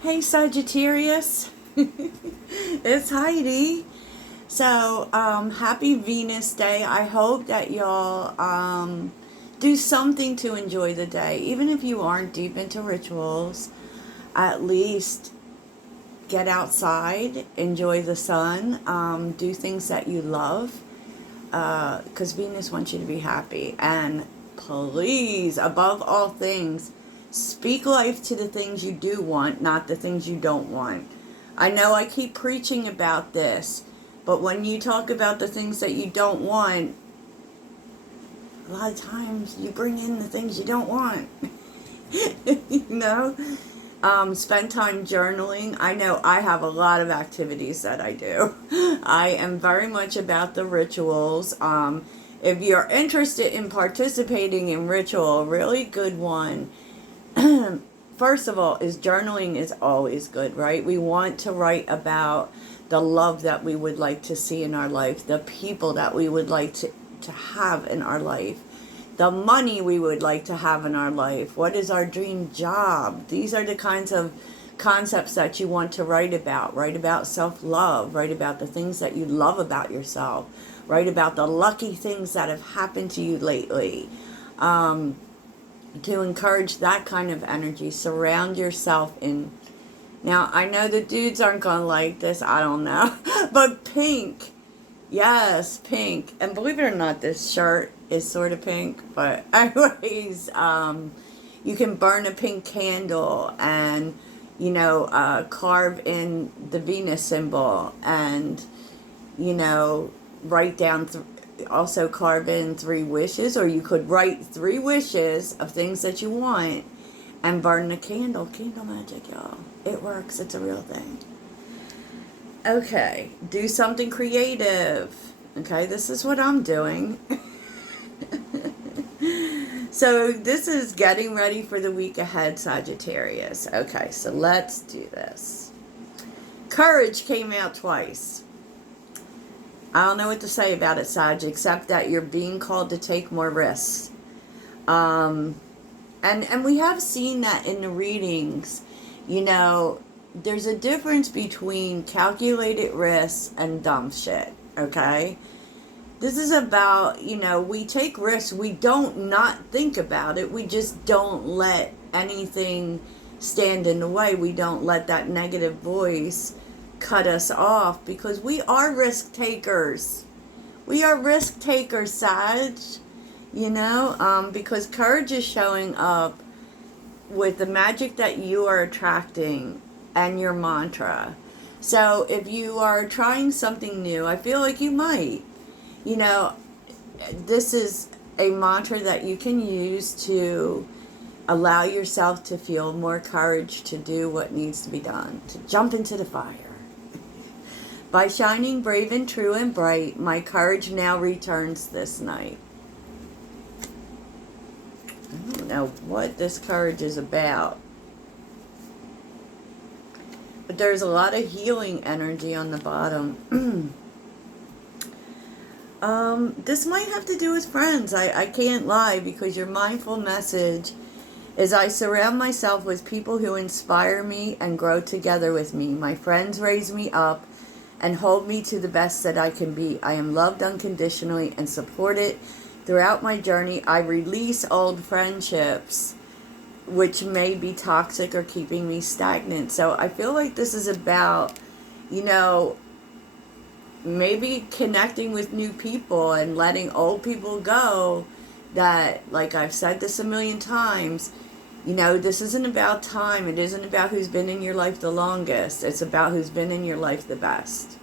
Hey Sagittarius, it's Heidi. So, happy Venus Day. I hope that y'all do something to enjoy the day. Even if you aren't deep into rituals, at least get outside, enjoy the sun, do things that you love, because Venus wants you to be happy. And please, above all things, speak life to the things you do want, not the things you don't want. I know I keep preaching about this, but when you talk about the things that you don't want, a lot of times you bring in the things you don't want. you know? Spend time journaling. I know I have a lot of activities that I do. I am very much about the rituals. If you're interested in participating in ritual, a really good one, first of all, is journaling is always good, right? We want to write about the love that we would like to see in our life, the people that we would like to have in our life, the money we would like to have in our life, what is our dream job. These are the kinds of concepts that you want to write about. Write about self-love, write about the things that you love about yourself, write about the lucky things that have happened to you lately. To encourage that kind of energy, surround yourself in. Now, I know the dudes aren't going to like this, I don't know, but pink. Yes, pink. And believe it or not, this shirt is sort of pink, but anyways, you can burn a pink candle and, carve in the Venus symbol and, write down, also carve in 3 wishes, or you could write 3 wishes of things that you want and burn the candle. Candle magic, y'all. It works. It's a real thing. Okay, do something creative. Okay, this is what I'm doing. So this is getting ready for the week ahead, Sagittarius. Okay, so let's do this. Courage came out twice. I don't know what to say about it, Sag, except that you're being called to take more risks. And we have seen that in the readings. There's a difference between calculated risks and dumb shit, okay? This is about, we take risks. We don't not think about it. We just don't let anything stand in the way. We don't let that negative voice cut us off, because we are risk takers. We are risk takers, Sag. Because courage is showing up with the magic that you are attracting and your mantra. So if you are trying something new, I feel like you might. This is a mantra that you can use to allow yourself to feel more courage to do what needs to be done, to jump into the fire. By shining brave and true and bright, my courage now returns this night. I don't know what this courage is about, but there's a lot of healing energy on the bottom. This might have to do with friends. I can't lie, because your mindful message is, I surround myself with people who inspire me and grow together with me. My friends raise me up and hold me to the best that I can be. I am loved unconditionally and supported throughout my journey. I release old friendships which may be toxic or keeping me stagnant. So I feel like this is about, maybe connecting with new people and letting old people go. That, like I've said this a million times, this isn't about time. It isn't about who's been in your life the longest. It's about who's been in your life the best.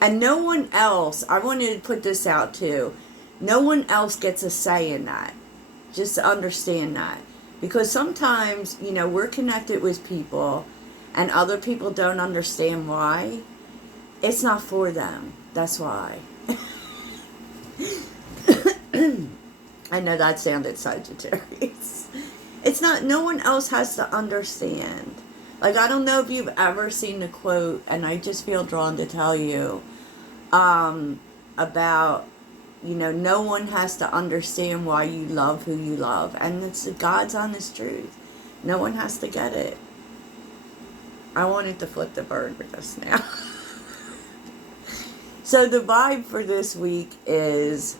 And no one else, I wanted to put this out too, no one else gets a say in that. Just understand that. Because sometimes, we're connected with people and other people don't understand why. It's not for them. That's why. I know that sounded Sagittarius. It's not, no one else has to understand. Like, I don't know if you've ever seen the quote, and I just feel drawn to tell you, about, no one has to understand why you love who you love. And it's God's honest truth. No one has to get it. I wanted to flip the bird with us now. So the vibe for this week is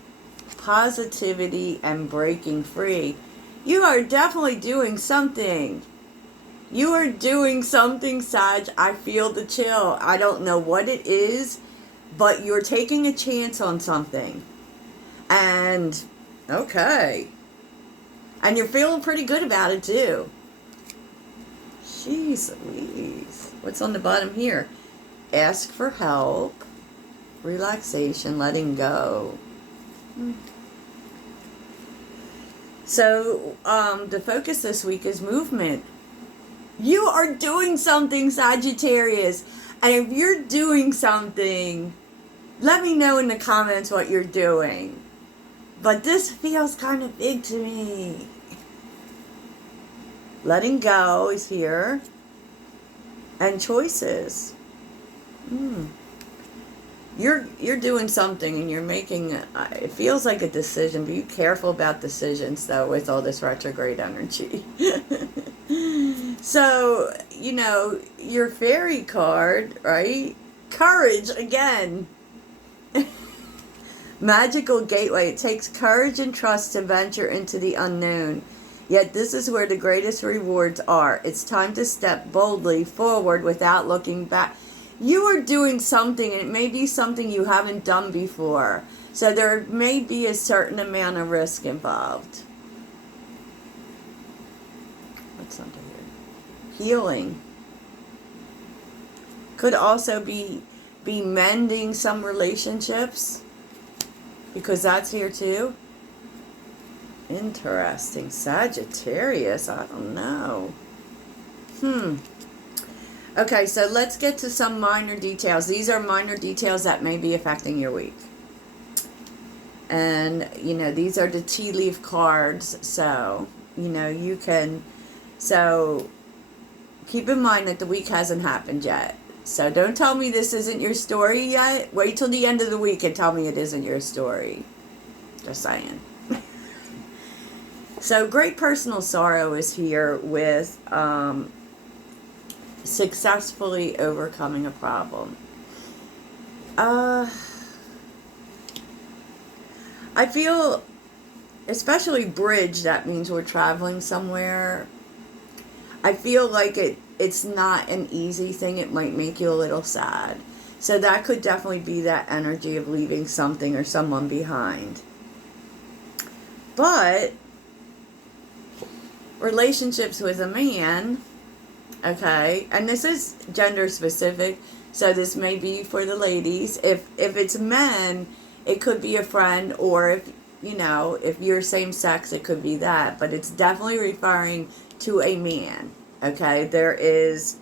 positivity and breaking free. You are definitely doing something. You are doing something, Sag. I feel the chill. I don't know what it is, but you're taking a chance on something. And, okay. And you're feeling pretty good about it, too. Jeez Louise. What's on the bottom here? Ask for help. Relaxation, letting go. So, the focus this week is movement. You are doing something, Sagittarius. And if you're doing something, let me know in the comments what you're doing. But this feels kind of big to me. Letting go is here. And choices. You're doing something and you're making, it feels like a decision. Be careful about decisions, though, with all this retrograde energy. So, you know, your fairy card, right? Courage, again. Magical gateway. It takes courage and trust to venture into the unknown. Yet this is where the greatest rewards are. It's time to step boldly forward without looking back. You are doing something, and it may be something you haven't done before. So there may be a certain amount of risk involved. What's under here? Healing. Could also be mending some relationships, because that's here too. Interesting. Sagittarius, I don't know. Okay, so let's get to some minor details. These are minor details that may be affecting your week. And, you know, these are the tea leaf cards. So, you know, you can... So, keep in mind that the week hasn't happened yet. So, don't tell me this isn't your story yet. Wait till the end of the week and tell me it isn't your story. Just saying. So, great personal sorrow is here with... successfully overcoming a problem. I feel, especially bridge, that means we're traveling somewhere. I feel like it's not an easy thing. It might make you a little sad. So that could definitely be that energy of leaving something or someone behind. But relationships with a man... Okay, and this is gender specific, so this may be for the ladies. If it's men, it could be a friend, or if, you know, if you're same sex, it could be that. But it's definitely referring to a man. Okay, there is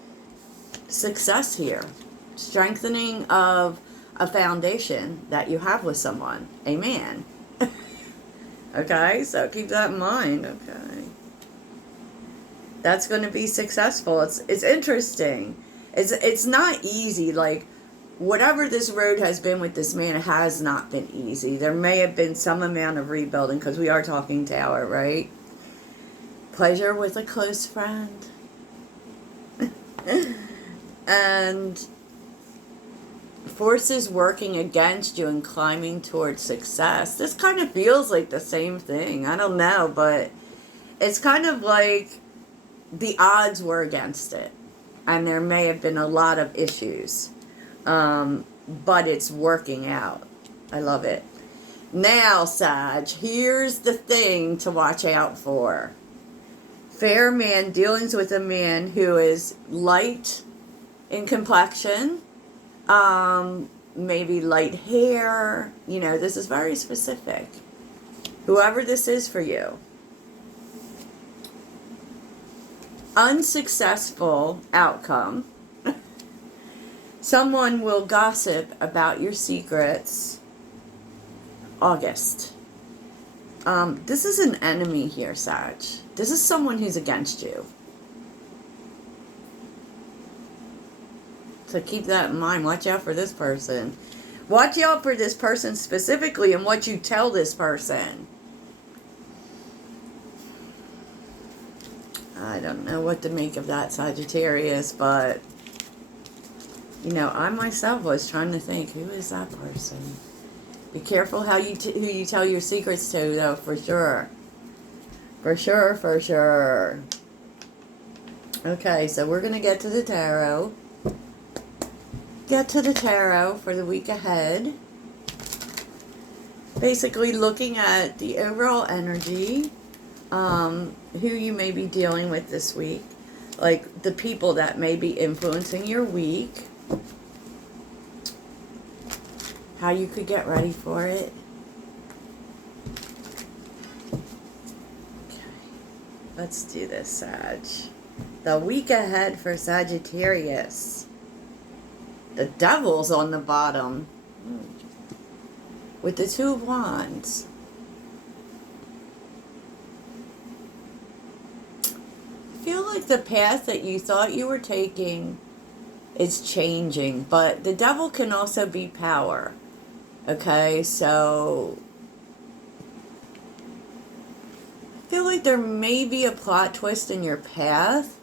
success here. Strengthening of a foundation that you have with someone, a man. Okay, so keep that in mind. Okay. That's going to be successful. It's interesting. It's not easy. Like, whatever this road has been with this man, it has not been easy. There may have been some amount of rebuilding, because we are talking Tower, right? Pleasure with a close friend. And forces working against you and climbing towards success. This kind of feels like the same thing. I don't know, but it's kind of like the odds were against it, and there may have been a lot of issues, but it's working out. I love it. Now, Sag, here's the thing to watch out for. Fair man, dealings with a man who is light in complexion, maybe light hair. You know, this is very specific. Whoever this is for you. Unsuccessful outcome. Someone will gossip about your secrets. August. This is an enemy here, Sag. This is someone who's against you. So keep that in mind. Watch out for this person. Watch out for this person specifically and what you tell this person. I don't know what to make of that, Sagittarius, but You know, I myself was trying to think, who is that person? Be careful how who you tell your secrets to, though, for sure. For sure, for sure. Okay, so we're going to get to the tarot. Get to the tarot for the week ahead. Basically looking at the overall energy, who you may be dealing with this week. Like the people that may be influencing your week. How you could get ready for it. Okay, let's do this, Sag. The week ahead for Sagittarius. The Devil's on the bottom. With the Two of Wands. I feel like the path that you thought you were taking is changing. But the Devil can also be power. Okay, so I feel like there may be a plot twist in your path.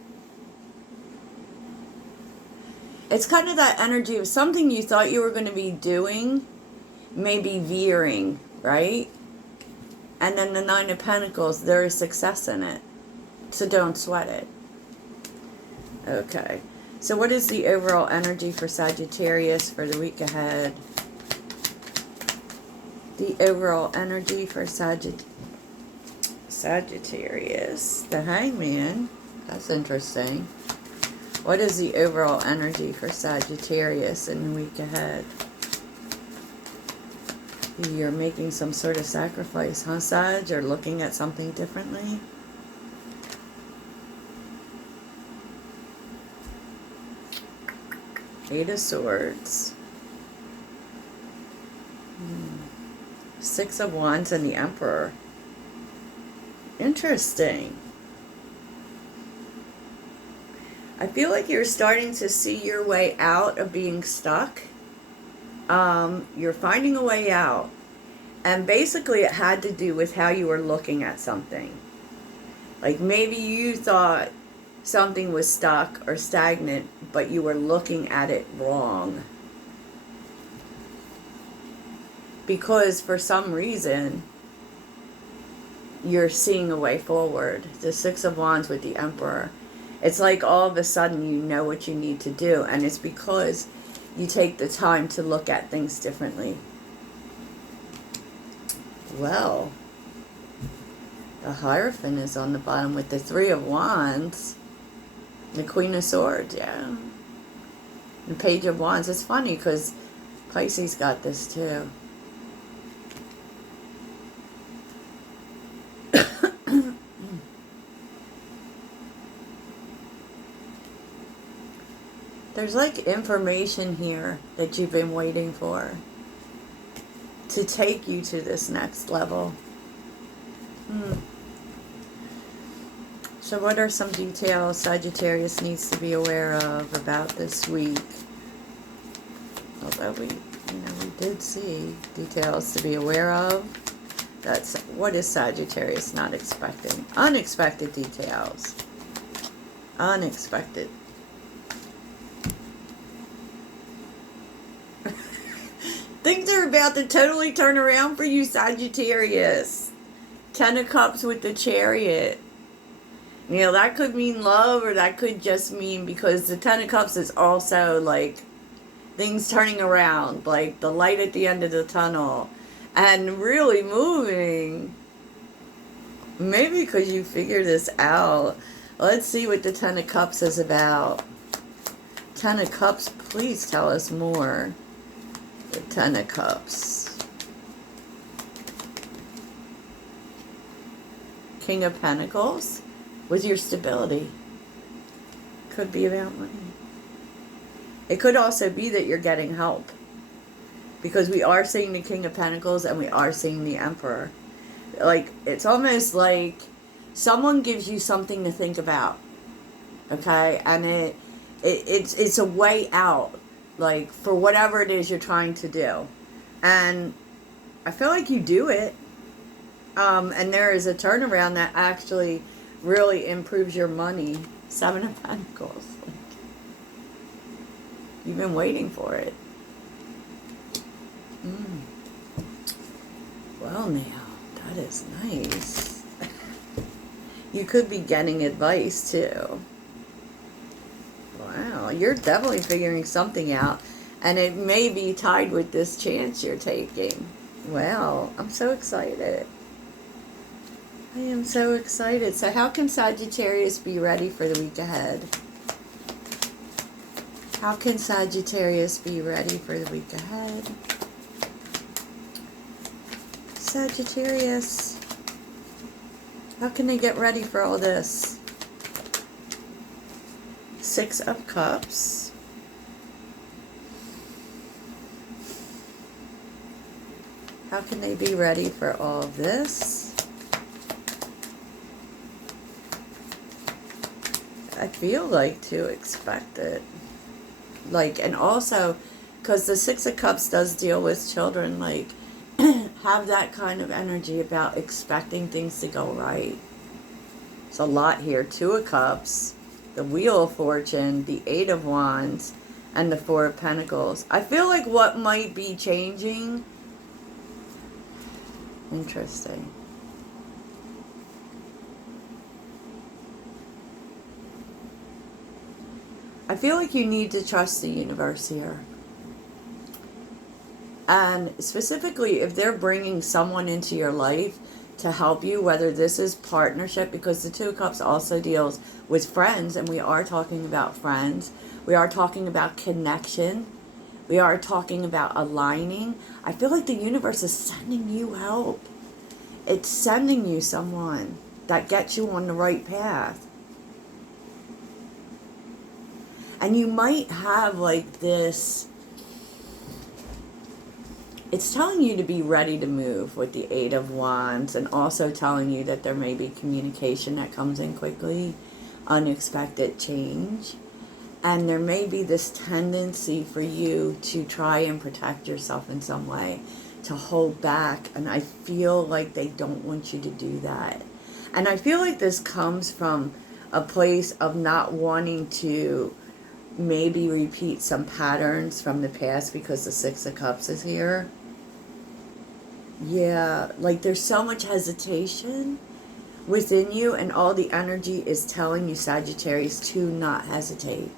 It's kind of that energy of something you thought you were going to be doing, maybe veering, right? And then the Nine of Pentacles, there is success in it. So don't sweat it. Okay, so what is the overall energy for Sagittarius for the week ahead? The overall energy for Sagittarius. The Hangman. That's interesting. What is the overall energy for Sagittarius in the week ahead? You're making some sort of sacrifice, huh, Sag? Or looking at something differently? Eight of Swords. Six of Wands and the Emperor. Interesting. I feel like you're starting to see your way out of being stuck. You're finding a way out. And basically it had to do with how you were looking at something. Like maybe you thought something was stuck or stagnant, but you were looking at it wrong. Because for some reason, you're seeing a way forward. The Six of Wands with the Emperor. It's like all of a sudden you know what you need to do. And it's because you take the time to look at things differently. Well, the Hierophant is on the bottom with the Three of Wands. The Queen of Swords, yeah. The Page of Wands. It's funny because Pisces got this too. There's like information here that you've been waiting for to take you to this next level. So what are some details Sagittarius needs to be aware of about this week? Although we did see details to be aware of. That's what is Sagittarius not expecting? Unexpected details. Unexpected. Things are about to totally turn around for you, Sagittarius. Ten of Cups with the Chariot. You know, that could mean love, or that could just mean, because the Ten of Cups is also like things turning around, like the light at the end of the tunnel, and really moving. Maybe because you figure this out. Let's see what the Ten of Cups is about. Ten of Cups, please tell us more. The Ten of Cups. King of Pentacles with your stability. Could be about money. It could also be that you're getting help. Because we are seeing the King of Pentacles and we are seeing the Emperor. Like, it's almost like someone gives you something to think about. Okay? And it's a way out. Like, for whatever it is you're trying to do. And I feel like you do it. And there is a turnaround that actually really improves your money. Seven of Pentacles. You've been waiting for it. Well, now, that is nice. You could be getting advice, too. Wow, you're definitely figuring something out. And it may be tied with this chance you're taking. Wow, I'm so excited. I am so excited. So how can Sagittarius be ready for the week ahead? How can Sagittarius be ready for the week ahead? Sagittarius, how can they get ready for all this? Six of Cups. How can they be ready for all of this? I feel like to expect it. Like, and also, because the Six of Cups does deal with children, like, have that kind of energy about expecting things to go right. It's a lot here. Two of Cups, the Wheel of Fortune, the Eight of Wands, and the Four of Pentacles. I feel like what might be changing... Interesting. I feel like you need to trust the universe here. And specifically, if they're bringing someone into your life to help you, whether this is partnership, because the Two of Cups also deals with friends, and we are talking about friends. We are talking about connection. We are talking about aligning. I feel like the universe is sending you help. It's sending you someone that gets you on the right path. And you might have like this... It's telling you to be ready to move with the Eight of Wands, and also telling you that there may be communication that comes in quickly, unexpected change. And there may be this tendency for you to try and protect yourself in some way, to hold back. And I feel like they don't want you to do that. And I feel like this comes from a place of not wanting to maybe repeat some patterns from the past, because the Six of Cups is here. Yeah, like there's so much hesitation within you, and all the energy is telling you, Sagittarius, to not hesitate.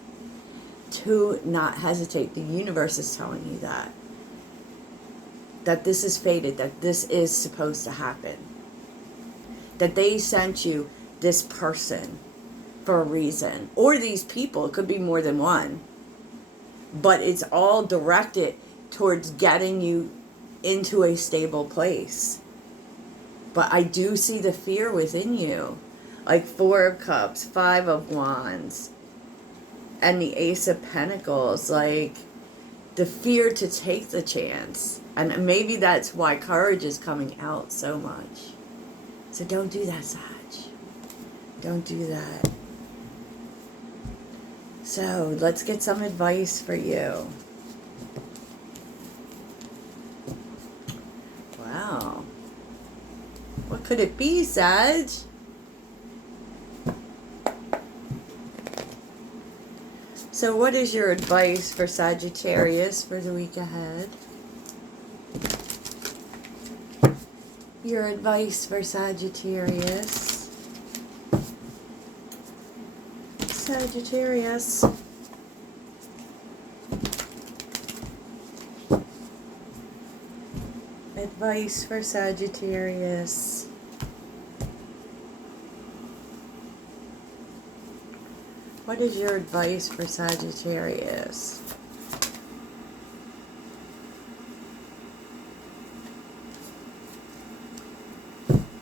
To not hesitate. The universe is telling you that. That this is fated, that this is supposed to happen. That they sent you this person for a reason. Or these people, it could be more than one. But it's all directed towards getting you into a stable place. But I do see the fear within you. Like Four of Cups, Five of Wands, and the Ace of Pentacles. Like the fear to take the chance. And maybe that's why courage is coming out so much. So don't do that, Sag. Don't do that. So let's get some advice for you. Wow. What could it be, Sag? So what is your advice for Sagittarius for the week ahead? Your advice for Sagittarius. Sagittarius. Advice for Sagittarius. What is your advice for Sagittarius?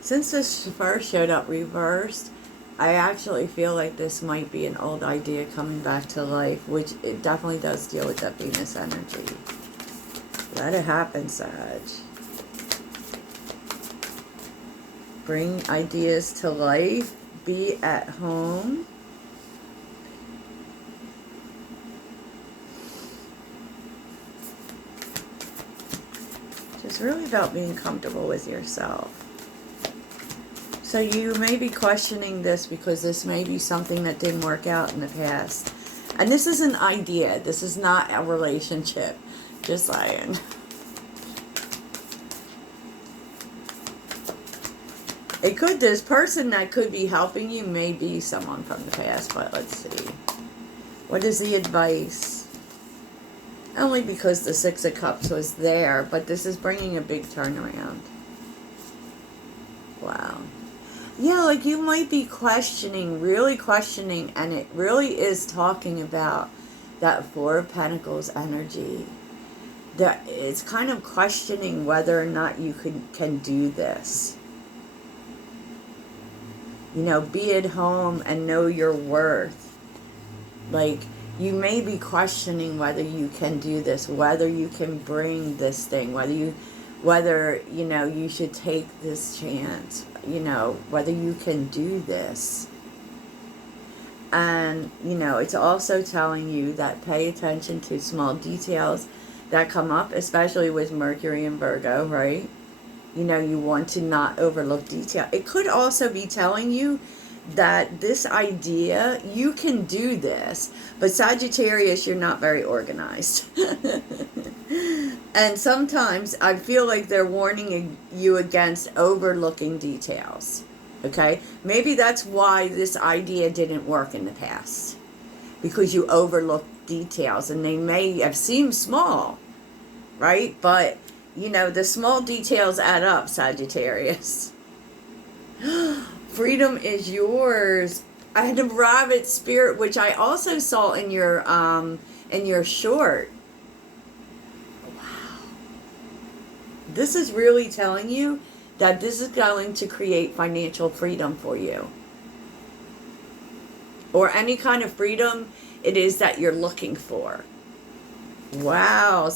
Since this first showed up reversed, I actually feel like this might be an old idea coming back to life, which it definitely does deal with that Venus energy. Let it happen, Sag. Bring ideas to life. Be at home. It's really about being comfortable with yourself. So you may be questioning this because this may be something that didn't work out in the past. And this is an idea. This is not a relationship. Just saying. This person that could be helping you may be someone from the past, but let's see. What is the advice? Only because the Six of Cups was there, but this is bringing a big turnaround. Wow. Yeah, like you might be questioning, really questioning, and it really is talking about that Four of Pentacles energy. That it's kind of questioning whether or not you can do this. You know, be at home and know your worth. Like, you may be questioning whether you can do this, whether you can bring this thing, whether you know, you should take this chance, you know, whether you can do this. And, you know, it's also telling you that pay attention to small details that come up, especially with Mercury and Virgo, right? You know, you want to not overlook detail. It could also be telling you that this idea, you can do this, but Sagittarius, you're not very organized. And sometimes I feel like they're warning you against overlooking details. Okay? Maybe that's why this idea didn't work in the past. Because you overlooked details, and they may have seemed small, right? But, you know, the small details add up, Sagittarius. Freedom is yours. I had a rabbit spirit, which I also saw in your short. Wow. This is really telling you that this is going to create financial freedom for you. Or any kind of freedom it is that you're looking for. Wow.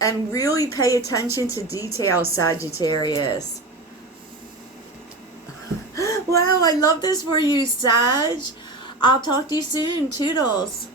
And really pay attention to details, Sagittarius. Wow, I love this for you, Sag. I'll talk to you soon. Toodles.